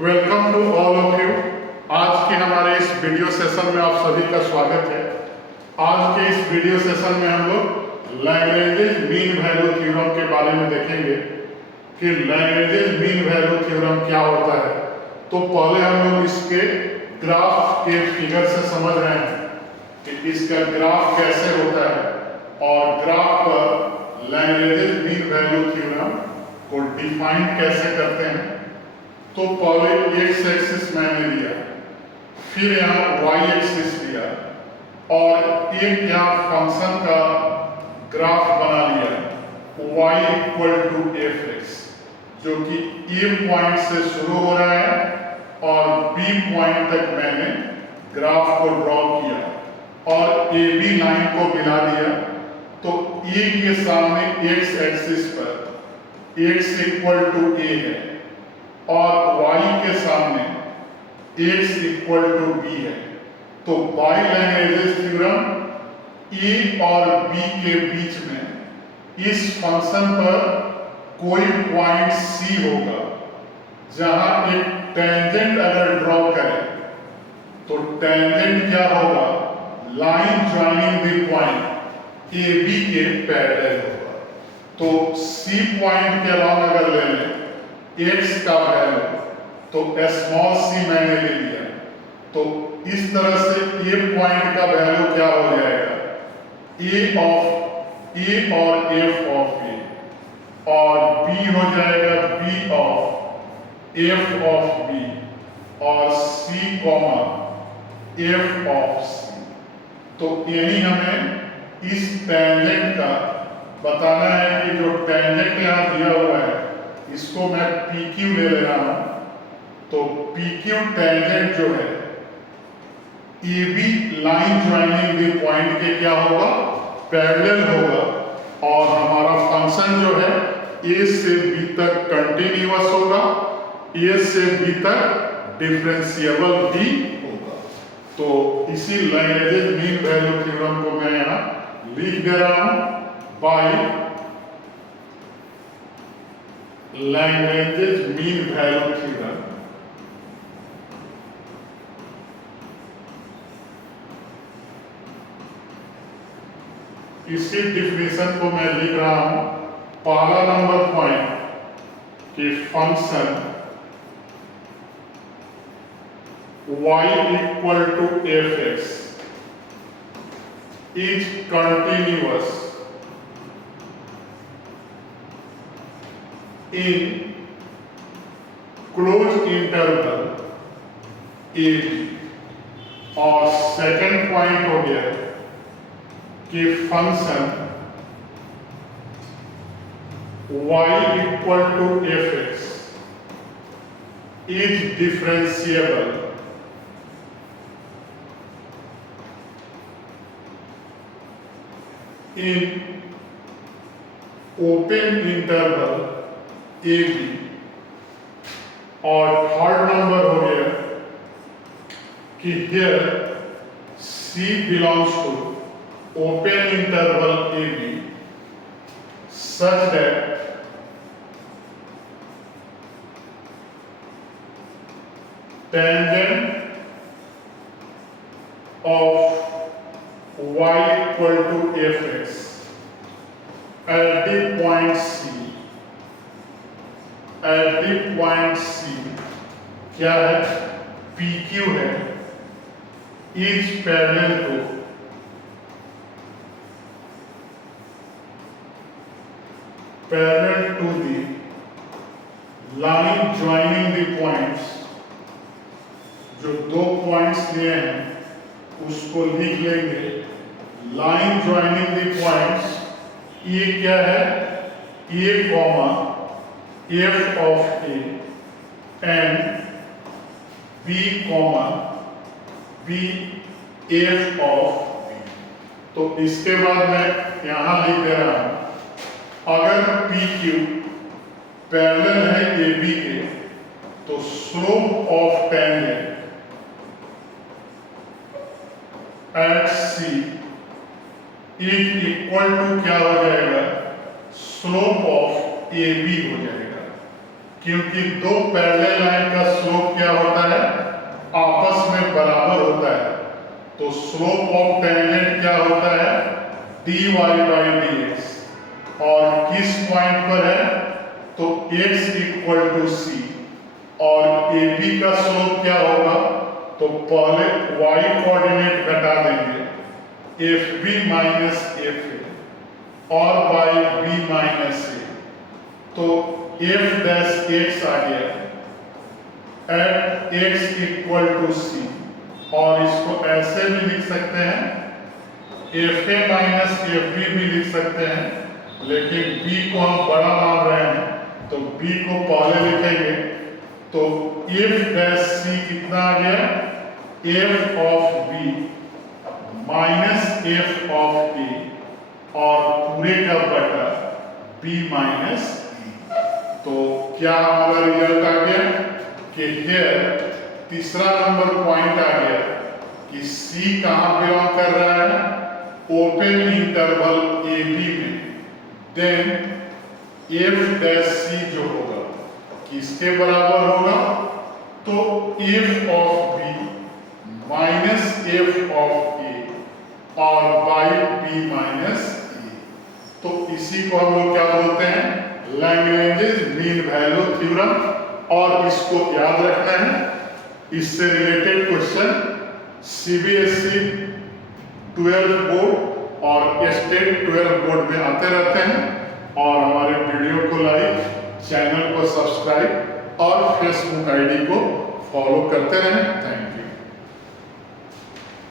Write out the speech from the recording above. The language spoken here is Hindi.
Welcome to all of you. आज के हमारे इस वीडियो सेशन में आप सभी का स्वागत है। आज के इस वीडियो सेशन में हम लोग लैग्रेंज मीन वैल्यू थ्योरम के बारे में देखेंगे कि लैग्रेंज मीन वैल्यू थ्योरम क्या होता है। तो पहले हम लोग इसके ग्राफ के फिगर से समझ रहे हैं कि इसका ग्राफ कैसे होता है और ग्राफ पर लैग्रेंज मीन वैल्यू थ्योरम को डिफाइन कैसे करते हैं। तो पहले एक्स एक्सिस मैंने लिया, फिर यहाँ वाई एक्सिस लिया और एक यहाँ फंक्शन का ग्राफ बना लिया y equal to f x, जो कि ए पॉइंट से शुरू हो रहा है और बी पॉइंट तक मैंने ग्राफ को ड्रॉ किया और ए बी लाइन को मिला दिया। तो ए के सामने एक्स एक्सिस पर एक्स इक्वल टू ए है और y के सामने x इक्वल टू b है। तो बाई लैग्रेंज थ्योरम a और b के बीच में इस फंक्शन पर कोई पॉइंट c होगा जहां एक टेंजेंट अगर ड्रॉ करें तो टेंजेंट क्या होगा, line joining the point A B के पैरेलल होगा। तो c पॉइंट के अलॉन्ग अगर ले लें x का वैल्यू तो स्मॉल c मैंने ले लिया, तो इस तरह से a पॉइंट का वैल्यू क्या हो जाएगा, a और f ऑफ a और b हो जाएगा b of f of b और c comma f of c। तो यही हमें इस टेंजेंट का बताना है कि जो टेंजेंट यहाँ दिया हुआ है इसको मैं PQ ले रहा हूं। तो PQ टेंजेंट जो है AB line joining the point के क्या होगा, पैरेलल होगा और हमारा फंक्शन जो है A से B तक कंटिन्यूअस होगा, A से B तक डिफरेंशिएबल भी होगा। तो इसी लैग्रेंज मीन वैल्यू थ्योरम को मैं यहाँ लिख दे रहा हूं by Lagrange mean value theorem. इसी डिफिनेशन को मैं लिख रहा हूं, पहला नंबर पॉइंट कि function y equal to f x is continuous in closed interval AB। और सेकंड पॉइंट हो गया कि function y equal to f x is differentiable in open interval A B. और थर्ड नंबर हो गया कि here C belongs to open interval A B such that tangent of y equal to f x at the point C, at the point C क्या है, PQ है, is parallel to the line joining the points. जो दो पॉइंट्स लिए हैं उसको लिख लेंगे, लाइन ज्वाइनिंग द पॉइंट्स ये क्या है, a comma f of a and b comma b f of b। तो इसके बाद मैं यहां लिख दे रहा हूं, अगर PQ पैरेलल है AB के तो slope of tangent at C is equal to क्या हो जाएगा, स्लोप ऑफ AB हो जाएगा। क्योंकि दो पैरेलल लाइन का स्लोप तो स्लोप ऑफ टेंजेंट क्या होता है, dy बाई dx, और किस पॉइंट पर है, तो x इक्वल टू सी, और AB का स्लोप क्या होगा, तो पहले y कोऑर्डिनेट घटा देंगे, FB माइनस FA और बाई B माइनस A, तो f डैश x आ गया एट x इक्वल टू सी, और इसको ऐसे भी लिख सकते हैं, FA माइनस FB भी लिख सकते हैं, लेकिन B को हम बड़ा मान रहे हैं तो B को पहले लिखेंगे, तो f डैश c कितना आ गया, f of B minus f of A और पूरे का बटा B माइनस E। तो क्या हमारा रिजल्ट आ गया कि हियर तीसरा नंबर पॉइंट आ गया कि C कहाँ बिलोंग कर रहा है, ओपन इंटरवल AB में, देन f डैश c जो होगा किसके बराबर होगा, तो f of B minus f of A और बाई B माइनस E। तो इसी को हम लोग क्या बोलते हैं, लैग्रेंज मीन वैल्यू थ्योरम, और इसको याद रखना है। इससे रिलेटेड क्वेश्चन CBSE 12 बोर्ड और स्टेट 12 बोर्ड में आते रहते हैं, और हमारे वीडियो को लाइक, चैनल को सब्सक्राइब और फेसबुक आईडी को फॉलो करते रहें। Thank you.